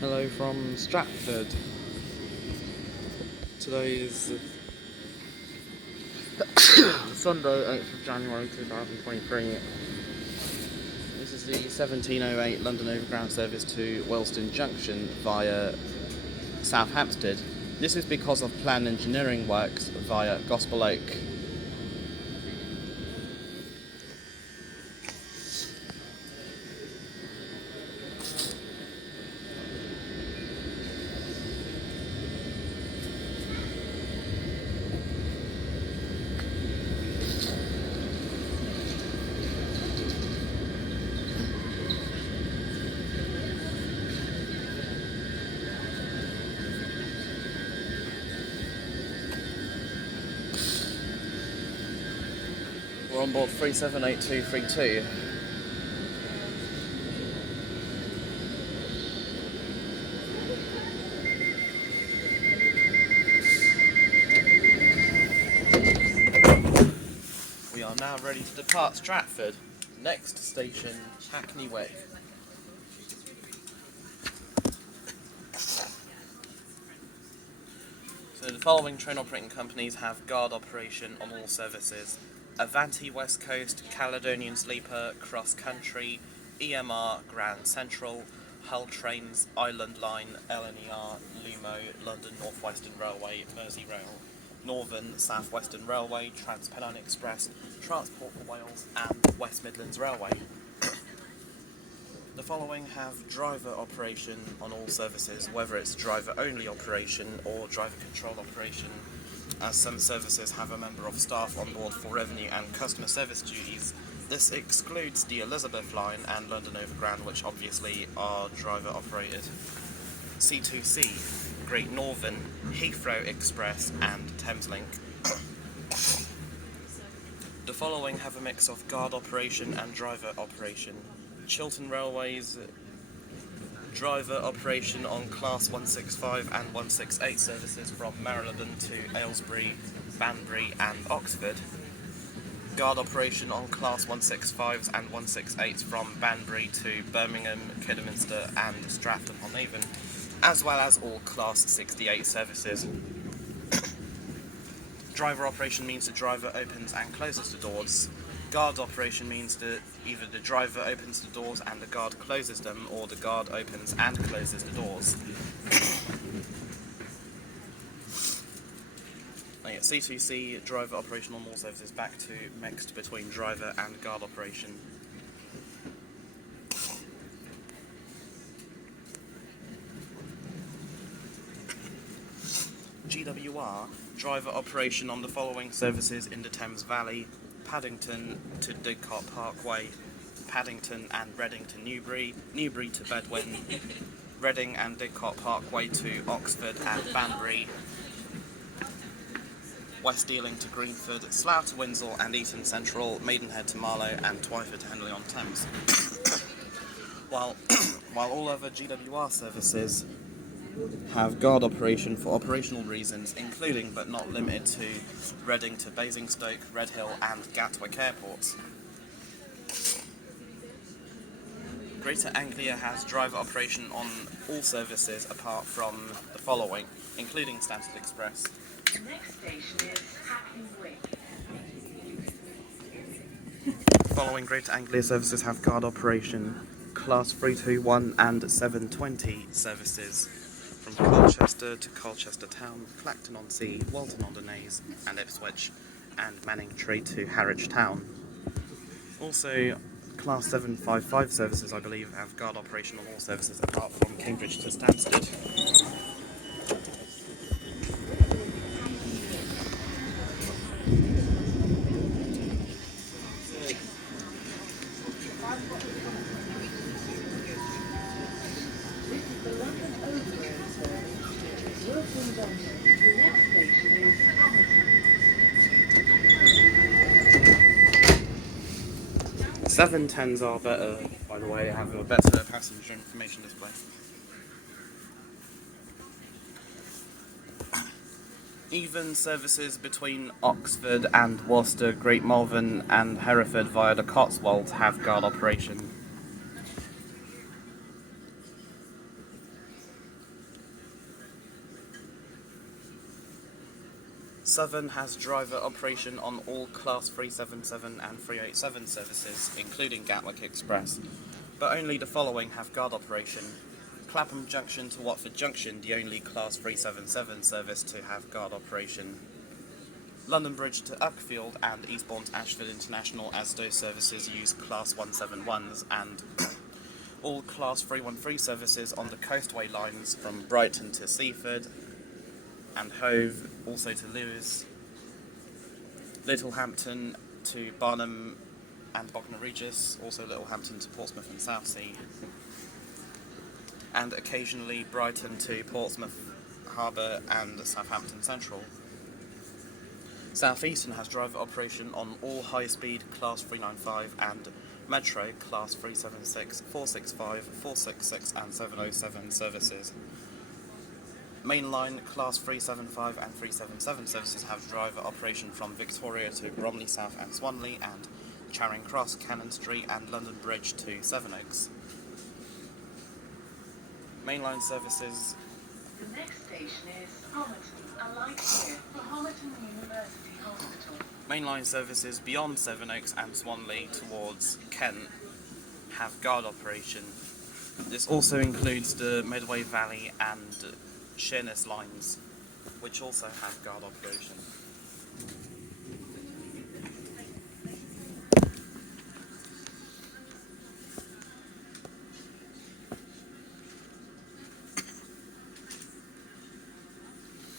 Hello from Stratford. Today is Sunday, 8th of January 2023. This is the 1708 London Overground service to Willesden Junction via Southampton. This is because of planned engineering works via Gospel Oak. We're on board 378232. We are now ready to depart Stratford. Next station, Hackney Wick. So the following train operating companies have guard operation on all services: Avanti West Coast, Caledonian Sleeper, Cross Country, EMR, Grand Central, Hull Trains, Island Line, LNER, Lumo, London North Western Railway, Merseyrail, Northern South Western Railway, Trans-Pennine Express, Transport for Wales and West Midlands Railway. The following have driver operation on all services, whether it's driver-only operation or driver-control operation, as some services have a member of staff on board for revenue and customer service duties. This excludes the Elizabeth Line and London Overground, which obviously are driver-operated. C2C, Great Northern, Heathrow Express and Thameslink. The following have a mix of guard operation and driver operation. Chiltern Railways, driver operation on Class 165 and 168 services from Marylebone to Aylesbury, Banbury and Oxford. Guard operation on Class 165s and 168s from Banbury to Birmingham, Kidderminster and Stratford-upon-Avon, as well as all Class 68 services. Driver operation means the driver opens and closes the doors. Guard operation means that either the driver opens the doors and the guard closes them, or the guard opens and closes the doors. C2C, driver operation on all services, back to mixed between driver and guard operation. GWR, driver operation on the following services in the Thames Valley: Paddington to Didcot Parkway, Paddington and Reading to Newbury, Newbury to Bedwyn, Reading and Didcot Parkway to Oxford and Banbury, West Ealing to Greenford, Slough to Winslow and Eton Central, Maidenhead to Marlow and Twyford to Henley-on-Thames. While all other GWR services have guard operation for operational reasons, including but not limited to Reading to Basingstoke, Redhill and Gatwick airports. Greater Anglia has driver operation on all services apart from the following, including Stansted Express. The next station is Hackney Wick. The following Greater Anglia services have guard operation: Class 321 and 720 services from Colchester to Colchester Town, Clacton-on-Sea, Walton-on-Danays and Ipswich, and Manningtree to Harwich Town. Also, Class 755 services, I believe, have guard operation on all services apart from Cambridge to Stansted. This is the London Overground service. Willesden Junction. The next station is Homerton. 710s are better, by the way, have a better passenger information display. Even services between Oxford and Worcester, Great Malvern and Hereford via the Cotswolds have guard operation. Southern has driver operation on all Class 377 and 387 services, including Gatwick Express, but only the following have guard operation. Clapham Junction to Watford Junction, the only Class 377 service to have guard operation. London Bridge to Uckfield and Eastbourne to Ashford International, as those services use Class 171s, and all Class 313 services on the coastway lines from Brighton to Seaford and Hove, also to Lewes, Littlehampton to Barnham and Bognor Regis, also Littlehampton to Portsmouth and Southsea, and occasionally Brighton to Portsmouth Harbour and Southampton Central. South Eastern has driver operation on all high-speed Class 395 and Metro Class 376, 465, 466 and 707 services. Mainline Class 375 and 377 services have driver operation from Victoria to Bromley South and Swanley, and Charing Cross, Cannon Street and London Bridge to Sevenoaks. Mainline services. The next station is Homerton. Alight here for Homerton University Hospital. Mainline services beyond Sevenoaks and Swanley towards Kent have guard operation. This also includes the Lea Valley and Sheerness lines, which also have guard operation.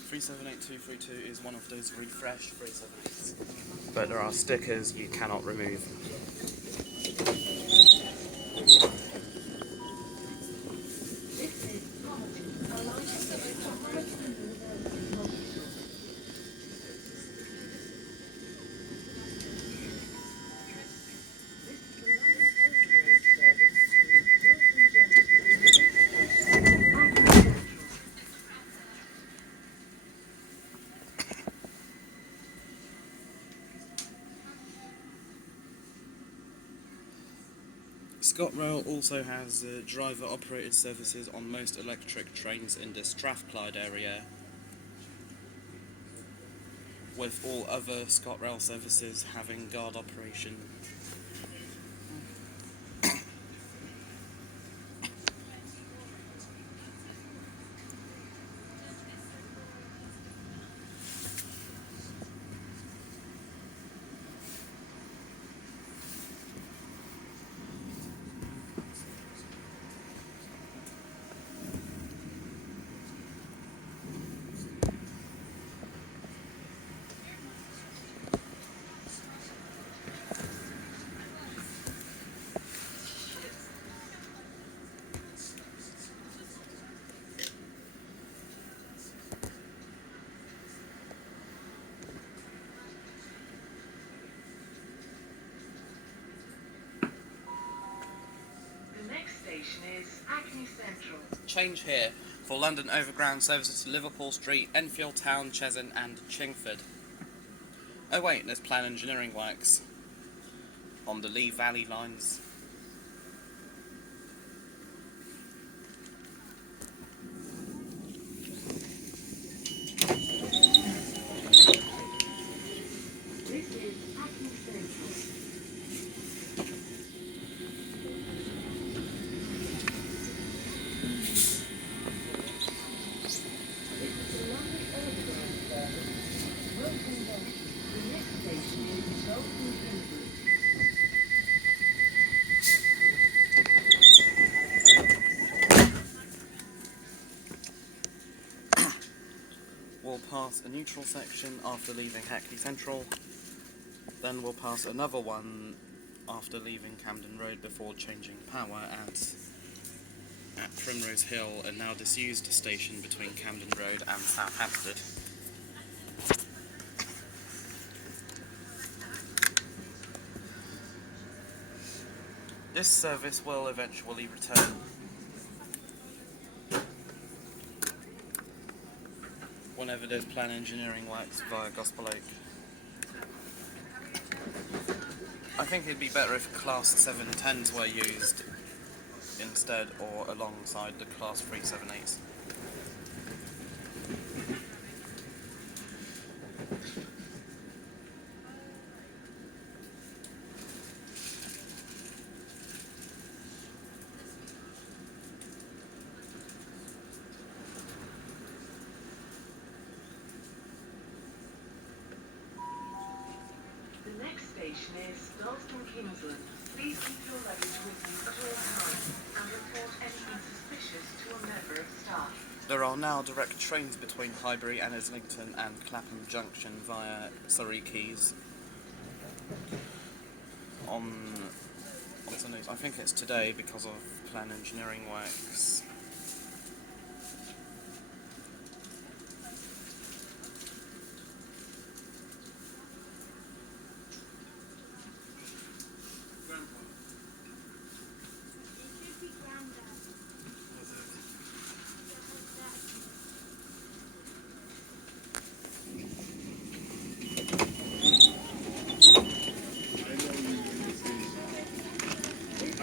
(378-232) is one of those refresh 378s, but there are stickers you cannot remove. ScotRail also has driver-operated services on most electric trains in the Strathclyde area, with all other ScotRail services having guard operation. Station is Hackney Central. Change here for London Overground services to Liverpool Street, Enfield Town, Cheshunt and Chingford. Oh wait, there's plan engineering works on the Lea Valley lines. This is Hackney Central. We'll pass a neutral section after leaving Hackney Central, then we'll pass another one after leaving Camden Road before changing power at Primrose Hill, a now disused station between Camden Road and South Hampstead. This service will eventually return. Whenever there's plan engineering works via Gospel Oak. I think it'd be better if Class 710s were used instead or alongside the Class 378s. station is Dalston Kingsland. Please keep your luggage with you at all times and report anything suspicious to a member of staff. There are now direct trains between Highbury and Islington and Clapham Junction via Surrey Quays. What's the news? I think it's today because of plan engineering works.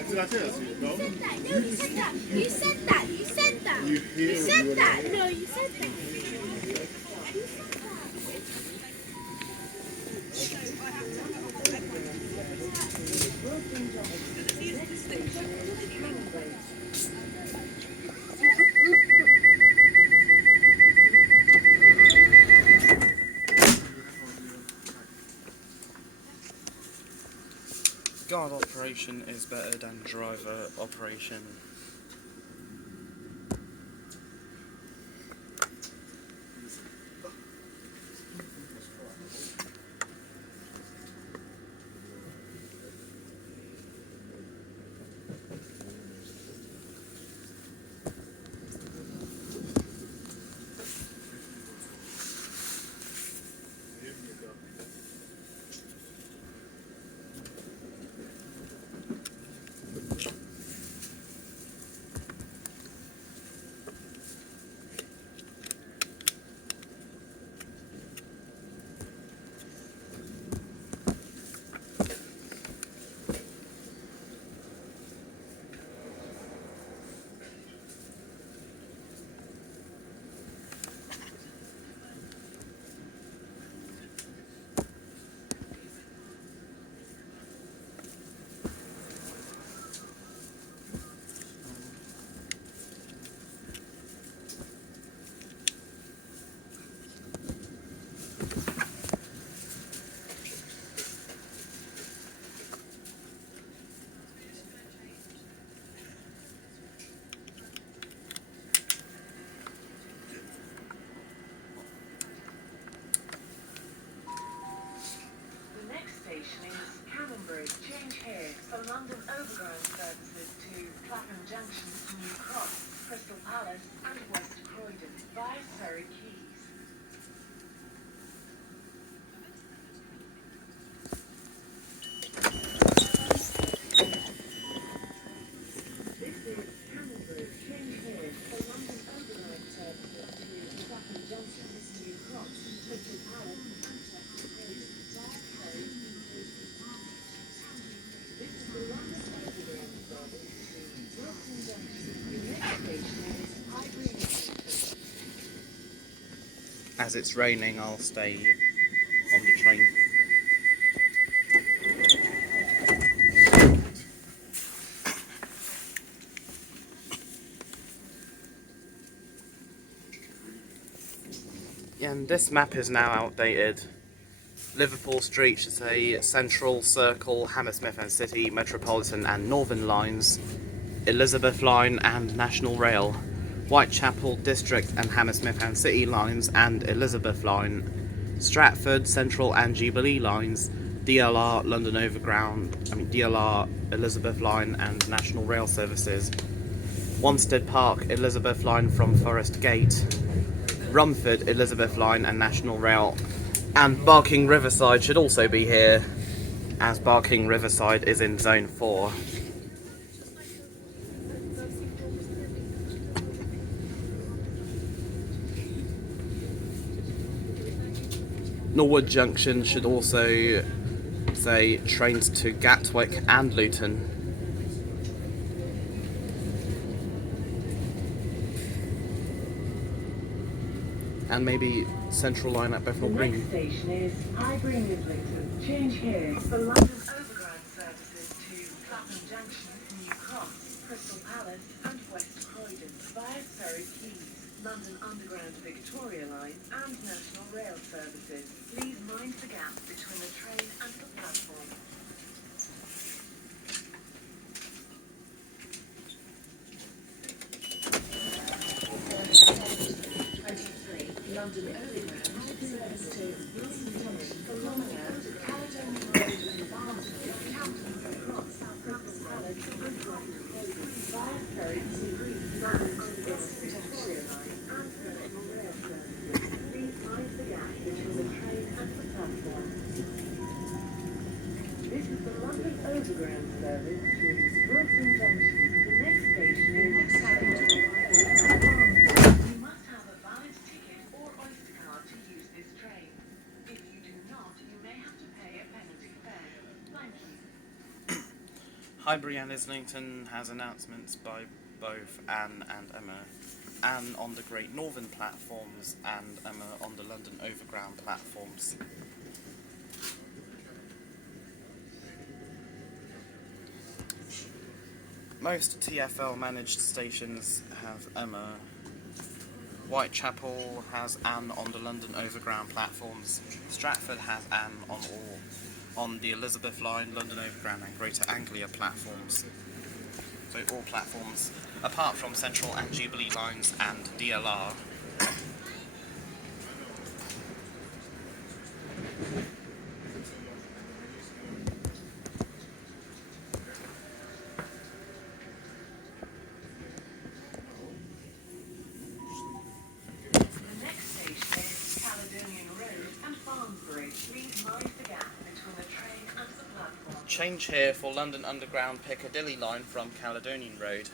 Did I say that to you? No? No, you said that. You said that. You said that. You said that. No, you said that. Guard operation is better than driver operation. Station is Canonbury. Change here for London Overground services to Clapham Junction, New Cross, Crystal Palace and West Croydon via Surrey Quays. This is Canonbury. Change here for London Overground services to Clapham Junction, New Cross, Crystal Palace and West Croydon via Surrey Quays. This is the London Overground service to Wilson Junction. The next station is Highbury Islington. As it's raining, I'll stay on the train. And this map is now outdated. Liverpool Street should say Central, Circle, Hammersmith and City, Metropolitan and Northern lines, Elizabeth Line and National Rail, Whitechapel District and Hammersmith and City lines and Elizabeth Line, Stratford, Central and Jubilee lines, DLR, London Overground, DLR, Elizabeth Line and National Rail services, Wanstead Park, Elizabeth Line from Forest Gate, Rumford, Elizabeth Line and National Rail, and Barking Riverside should also be here, as Barking Riverside is in Zone 4. Norwood Junction should also say trains to Gatwick and Luton. And maybe Central line at Bethnal The Green. next station is Highbury Islington. Change here for London Overground services to Clapham Junction, New Cross, Crystal Palace and West Croydon via Surrey Quays. London Underground Victoria Line and National Rail services. Please mind the gap between the train and the platform. London Overground service to Willesden Junction for Lonodn, Caledonian Road and Barnsbury, Camden Road, Palace and West Croydon, via ferry to London Overground Victoria Line and National Rail services. Please mind the gap between the train and the platform. This is the London Overground service to Willesden Junction. The next station is Hackney. You must have a valid ticket or Oyster card to use this train. If you do not, you may have to pay a penalty fare. Thank you. Highbury and Islington has announcements by both Anne and Emma. Anne on the Great Northern platforms and Emma on the London Overground platforms. Most TfL managed stations have Emma. Whitechapel has Anne on the London Overground platforms. Stratford has Anne on the Elizabeth Line, London Overground and Greater Anglia platforms. So all platforms, apart from Central and Jubilee lines and DLR. The next station is Caledonian Road and Barnsbury. Please mind the gap between the train and the platform. Change here for London Underground Piccadilly line from Caledonian Road.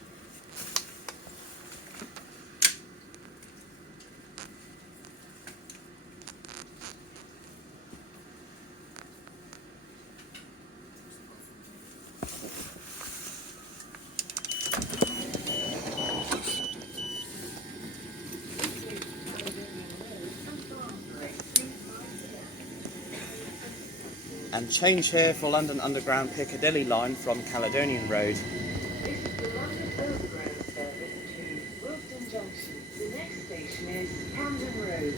And change here for London Underground Piccadilly line from Caledonian Road. This is the London Overground service to Willesden Junction. The next station is Camden Road.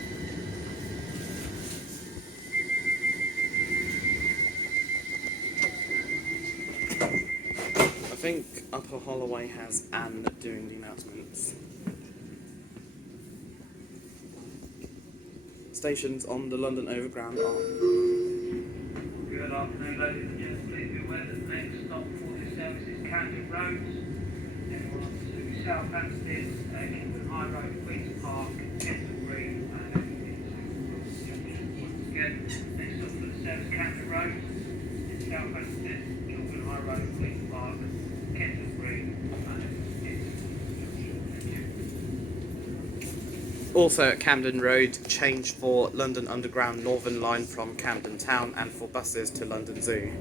I think Upper Holloway has Anne doing the announcements. Stations on the London Overground are... Good afternoon, ladies and gentlemen. Please be aware that the next stop for this service is Camden Road. Then we're on to Southampton, Kilburn High Road, Queen's Park, Kensal Green, and into Junction. Once again, next stop for the service Camden Road is Southampton, Kilburn High Road, Queen's Park, Kensal Green, and into Also at Camden Road, change for London Underground Northern Line from Camden Town and for buses to London Zoo.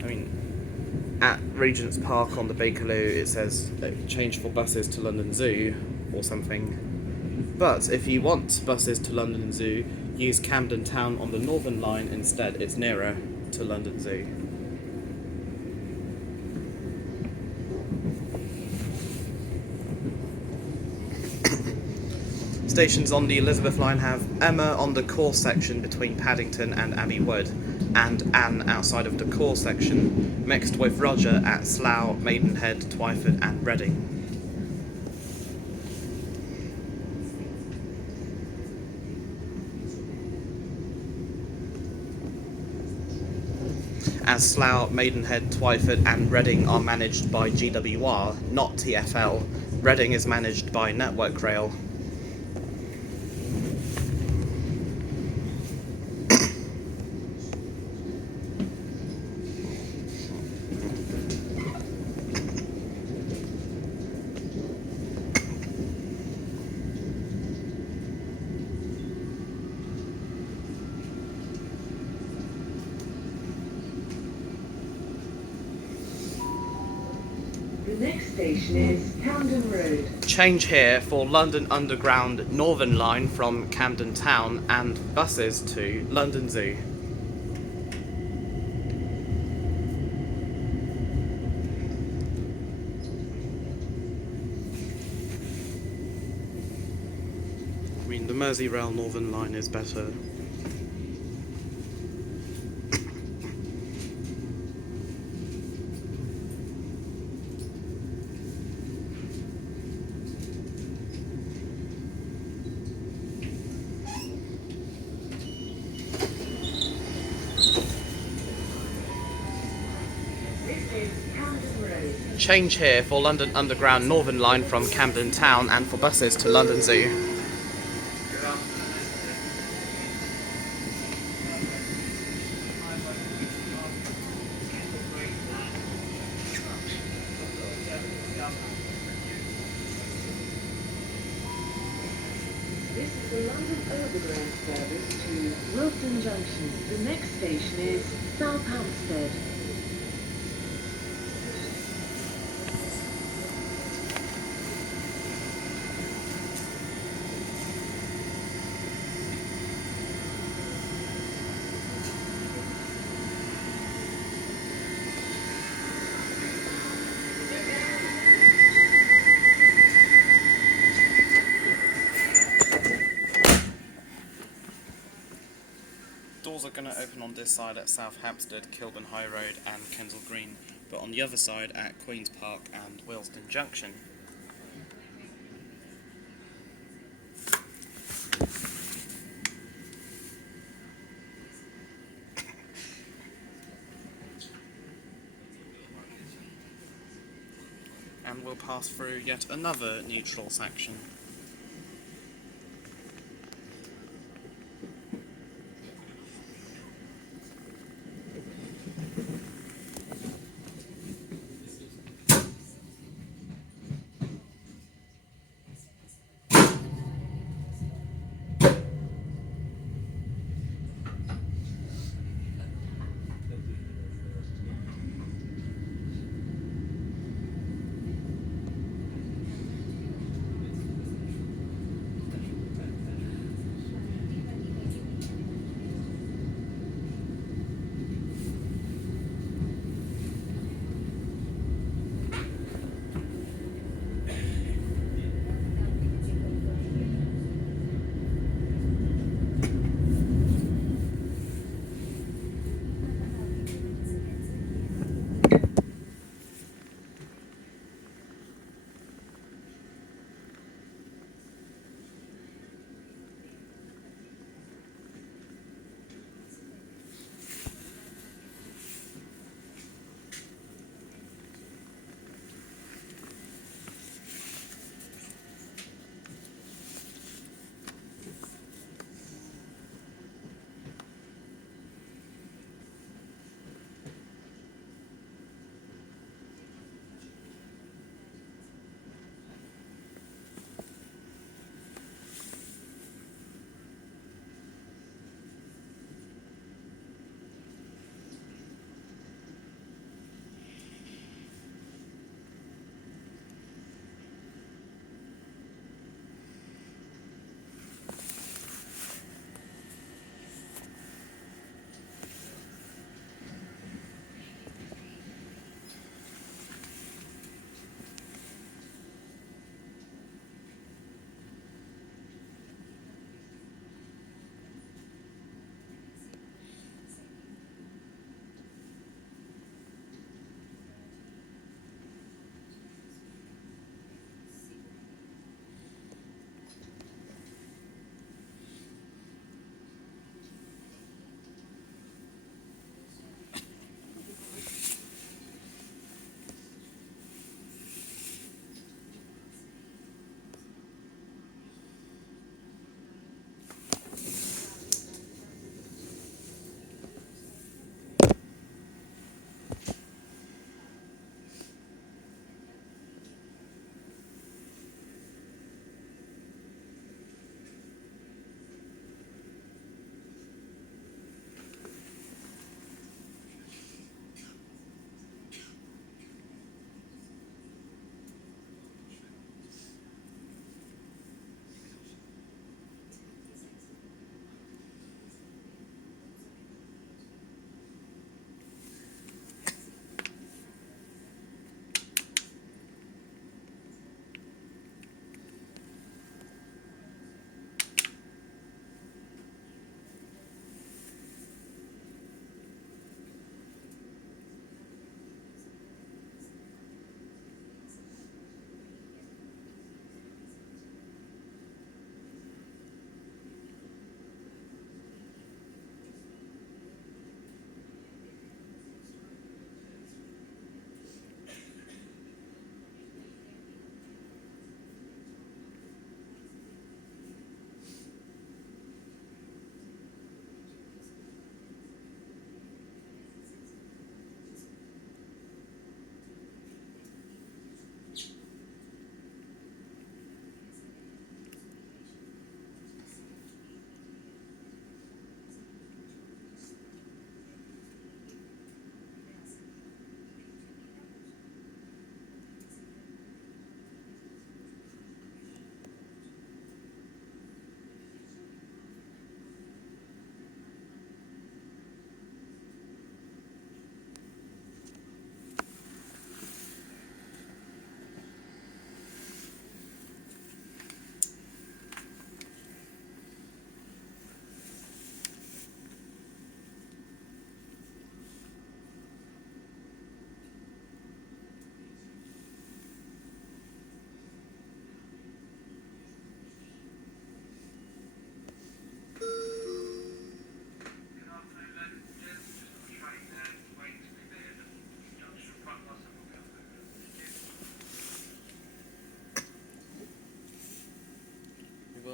I mean, at Regent's Park on the Bakerloo it says change for buses to London Zoo or something. But if you want buses to London Zoo, use Camden Town on the Northern Line instead. It's nearer to London Zoo. Stations on the Elizabeth line have Emma on the core section between Paddington and Abbey Wood, and Anne outside of the core section, mixed with Roger at Slough, Maidenhead, Twyford and Reading. As Slough, Maidenhead, Twyford and Reading are managed by GWR, not TfL, Reading is managed by Network Rail. The next station is Camden Road. Change here for London Underground Northern Line from Camden Town and buses to London Zoo. The Merseyrail Northern Line is better. This is Camden Road. Change here for London Underground Northern Line from Camden Town and for buses to London Zoo. This is the London Overground service to Willesden Junction. The next station is Southampstead. Doors are going to open on this side at Southampstead, Kilburn High Road and Kensal Green, but on the other side at Queen's Park and Willesden Junction. And we'll pass through yet another neutral section.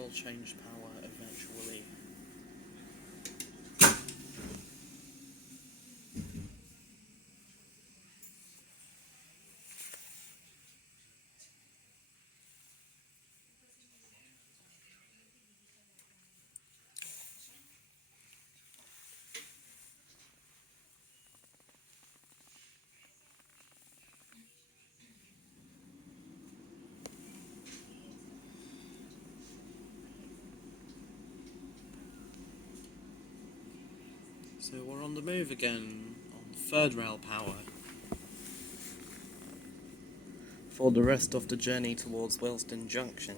will change power eventually. So we're on the move again on third rail power for the rest of the journey towards Willesden Junction.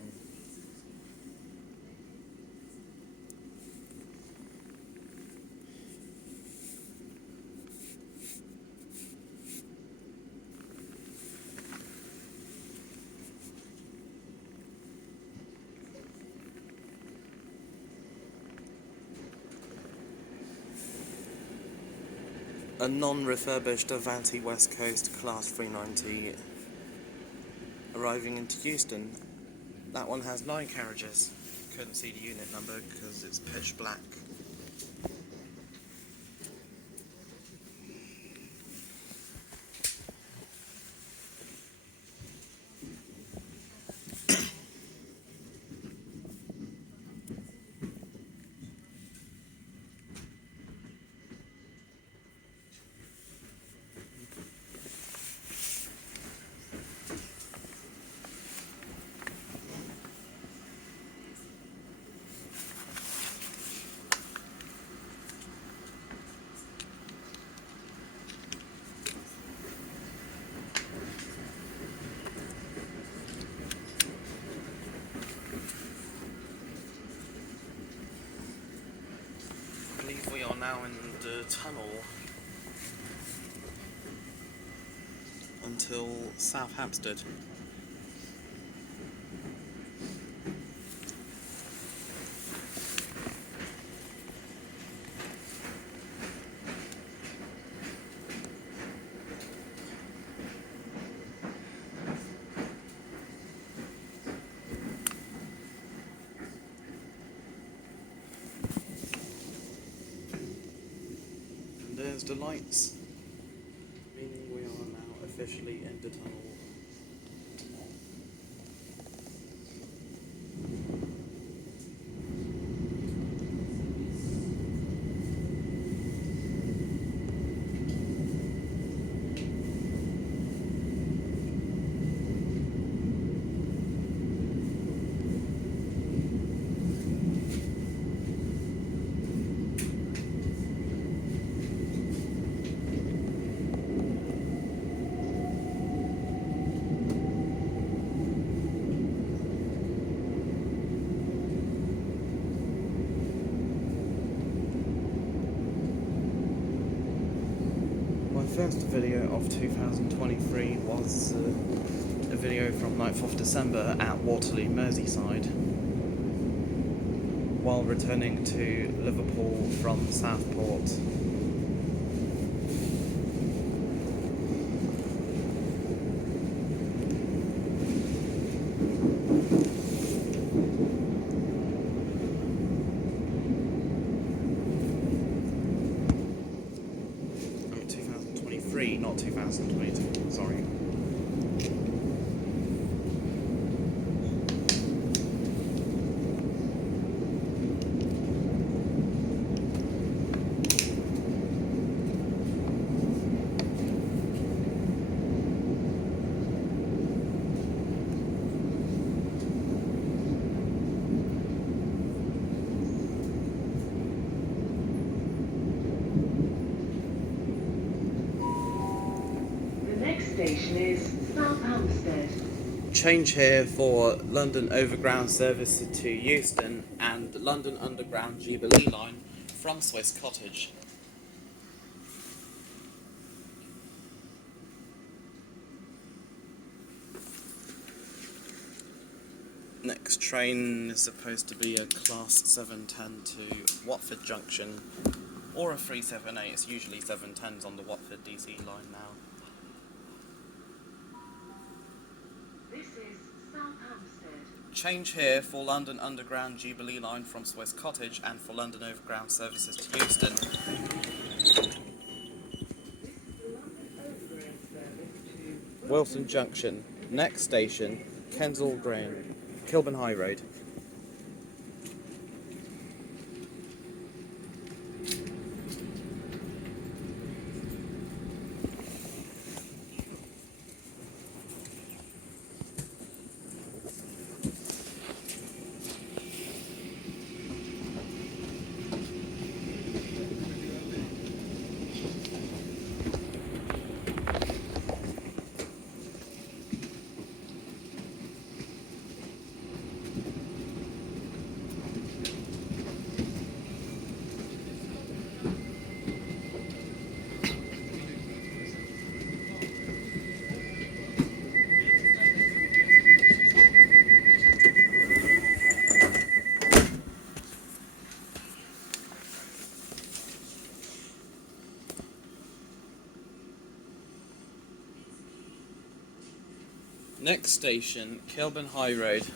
A non-refurbished Avanti West Coast Class 390 arriving into Euston. That one has 9 carriages. Couldn't see the unit number because it's pitch black. We are now in the tunnel until South Hampstead. There's the lights, meaning we are now officially in the tunnel. First video of 2023 was a video from 9th of December at Waterloo, Merseyside, while returning to Liverpool from Southport. Not 2022, sorry. Station is South Hampstead. Change here for London Overground service to Euston and London Underground Jubilee line from Swiss Cottage. Next train is supposed to be a Class 710 to Watford Junction, or a 378. It's usually 710s on the Watford DC line now. This is South Hampstead. Change here for London Underground Jubilee line from Swiss Cottage and for London Overground services to Euston. Willesden Junction. Next station, Kensal Green, Kilburn High Road. Next station, Kilburn High Road.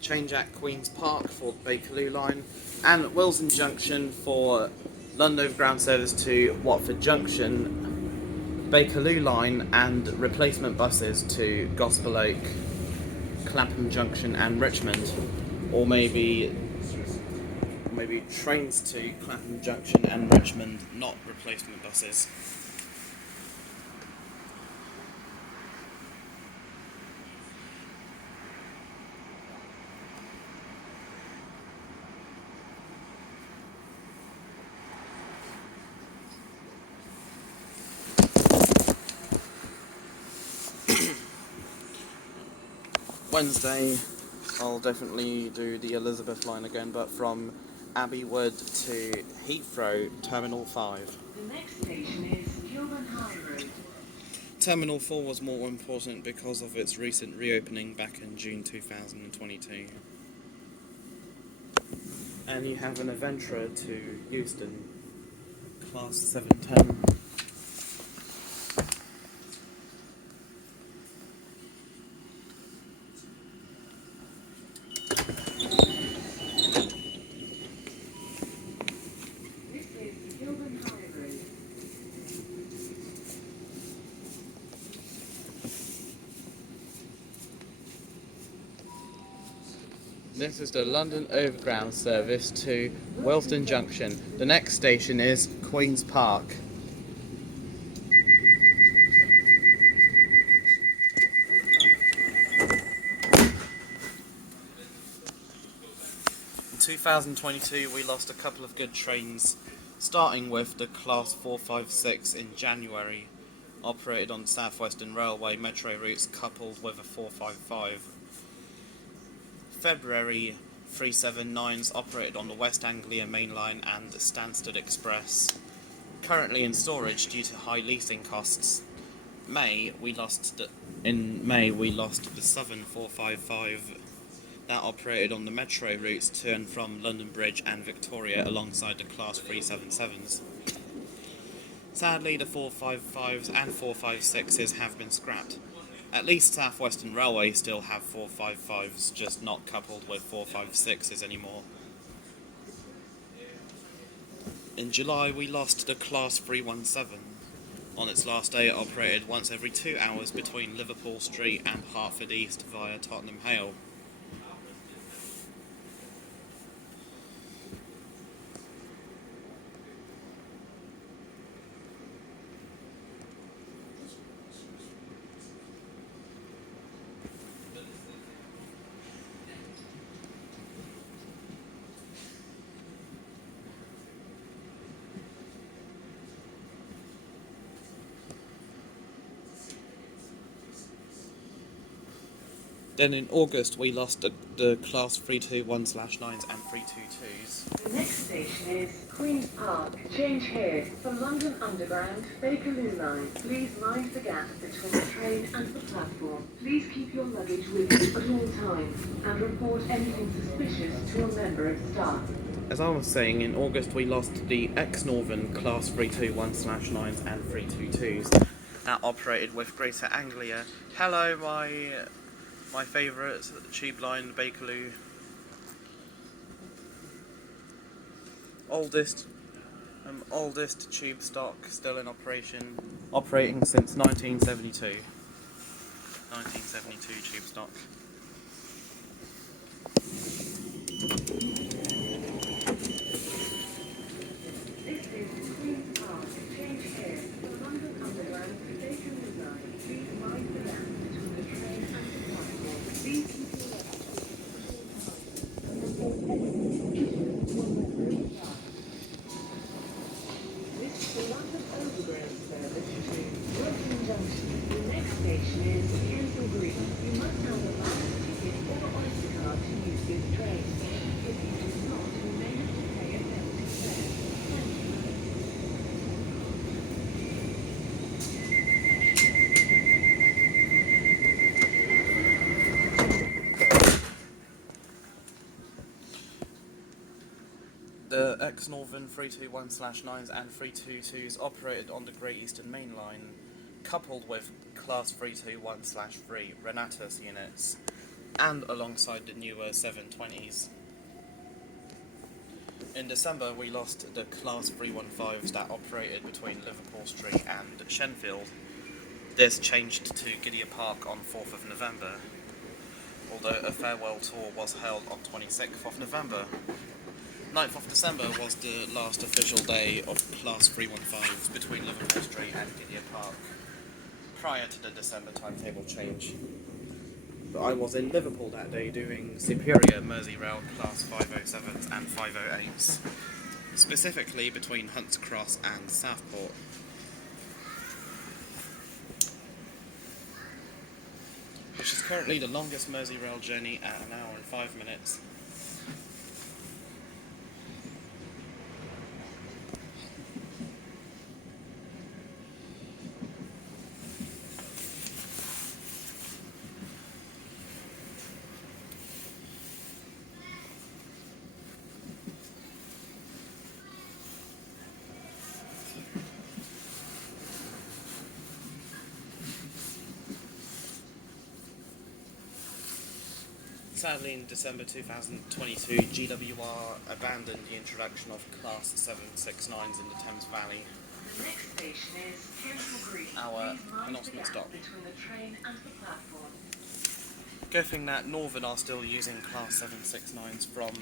Change at Queen's Park for the Bakerloo line, and Willesden Junction for London Overground service to Watford Junction, Bakerloo line, and replacement buses to Gospel Oak, Clapham Junction, and Richmond, or maybe trains to Clapham Junction and Richmond, not replacement buses. Wednesday, I'll definitely do the Elizabeth line again, but from Abbey Wood to Heathrow, Terminal 5. The next station is Kilburn High Road. Terminal 4 was more important because of its recent reopening back in June 2022. And you have an Aventura to Euston, Class 710. This is the London Overground service to Willesden Junction. The next station is Queen's Park. In 2022 we lost a couple of good trains, starting with the Class 456 in January, operated on South Western Railway metro routes coupled with a 455. February 379s operated on the West Anglia Main Line and Stansted Express, currently in storage due to high leasing costs. In May we lost the Southern 455 that operated on the metro routes to and from London Bridge and Victoria alongside the Class 377s. Sadly, the 455s and 456s have been scrapped. At least South Western Railway still have 455s, just not coupled with 456s anymore. In July we lost the Class 317. On its last day it operated once every 2 hours between Liverpool Street and Hertford East via Tottenham Hale. Then in August we lost the Class 321/9s and 322s. The next station is Queen's Park. Change here for London Underground, Bakerloo line. Please mind the gap between the train and the platform. Please keep your luggage with you at all times and report anything suspicious to a member of staff. As I was saying, in August we lost the ex-Northern Class 321/9s and 322s. that operated with Greater Anglia. Hello, my favourite tube line, Bakerloo. Oldest tube stock still in operation, operating since 1972. 1972 tube stock. This is Queen's Park. Change here. The London Overground station design. Please mind the gap between the train and the platform. Please keep your left This is the London Overground service to Willesden Junction. The next station is Kensal Green. You must have a last ticket or Oyster card to use this train. If you do not, you may have to pay a penalty fare. Thank you. The ex-Northern 321/9s and 322s operated on the Great Eastern Main Line, coupled with Class 321/3 Renatus units, and alongside the newer 720s. In December, we lost the Class 315s that operated between Liverpool Street and Shenfield. This changed to Gidea Park on 4th of November, although a farewell tour was held on 26th of November. 9th of December was the last official day of Class 315s between Liverpool Street and Gidea Park, prior to the December timetable change. But I was in Liverpool that day doing superior Merseyrail Class 507s and 508s, specifically between Hunts Cross and Southport. Which is currently the longest Merseyrail journey at 1 hour and 5 minutes. Sadly, in December 2022, GWR abandoned the introduction of Class 769s in the Thames Valley. The next station is Kensal Green. Our Please mind the penultimate gap stop. between the train and the platform. Good thing that Northern are still using Class 769s from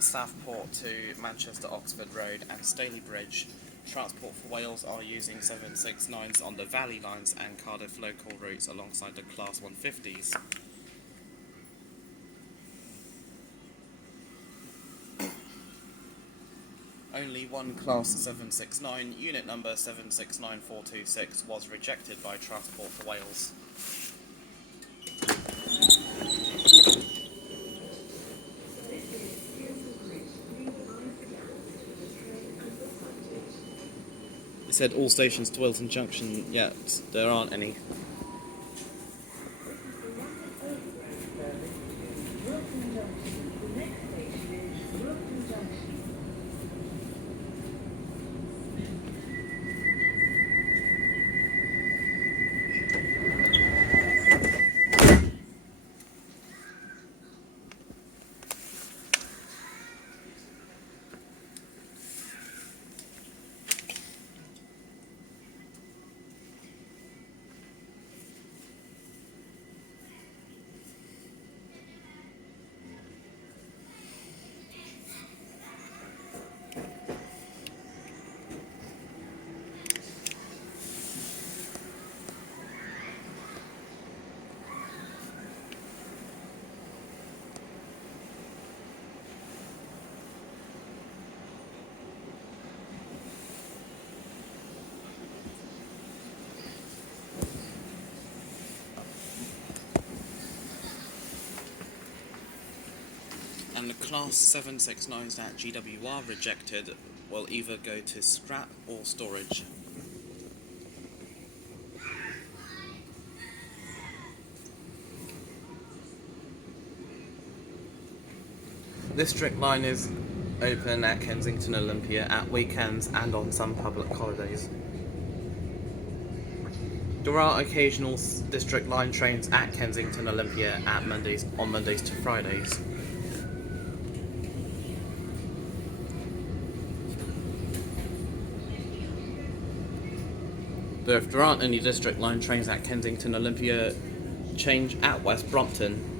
Southport to Manchester Oxford Road and Staley Bridge. Transport for Wales are using 769s on the Valley lines and Cardiff local routes alongside the Class 150s. Only one Class 769, unit number 769426, was rejected by Transport for Wales. It said all stations to Willesden Junction, yet there aren't any. Willesden Junction. The next station is Willesden Junction. And the Class 769s that GWR rejected will either go to scrap or storage. This District line is open at Kensington Olympia at weekends and on some public holidays. There are occasional district line trains at Kensington Olympia on Mondays to Fridays. But if there aren't any district line trains at Kensington Olympia, change at West Brompton.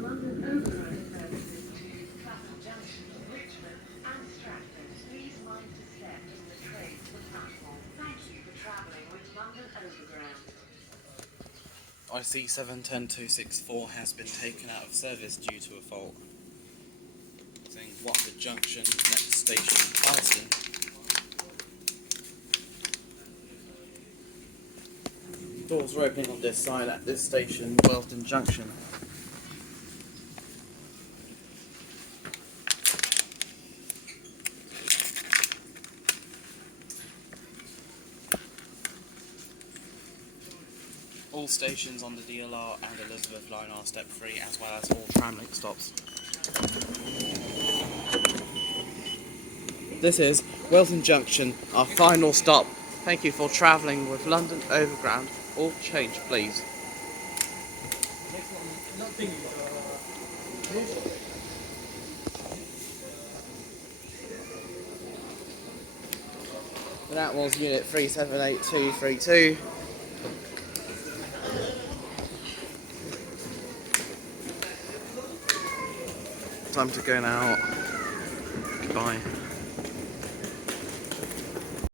London Overground services to Clapham Junction, Richmond and Stratford. Please mind to step in the train to the platform. Thank you for travelling with London Overground. I see 710-264 has been taken out of service due to a fault. Saying Watford Junction, next station, Dalston. Doors are opening on this side at this station, Willesden Junction. All stations on the DLR and Elizabeth line are step free, as well as all tramlink stops. This is Willesden Junction, our final stop. Thank you for travelling with London Overground. All change, please. That was unit 378232. Time to go now. Goodbye.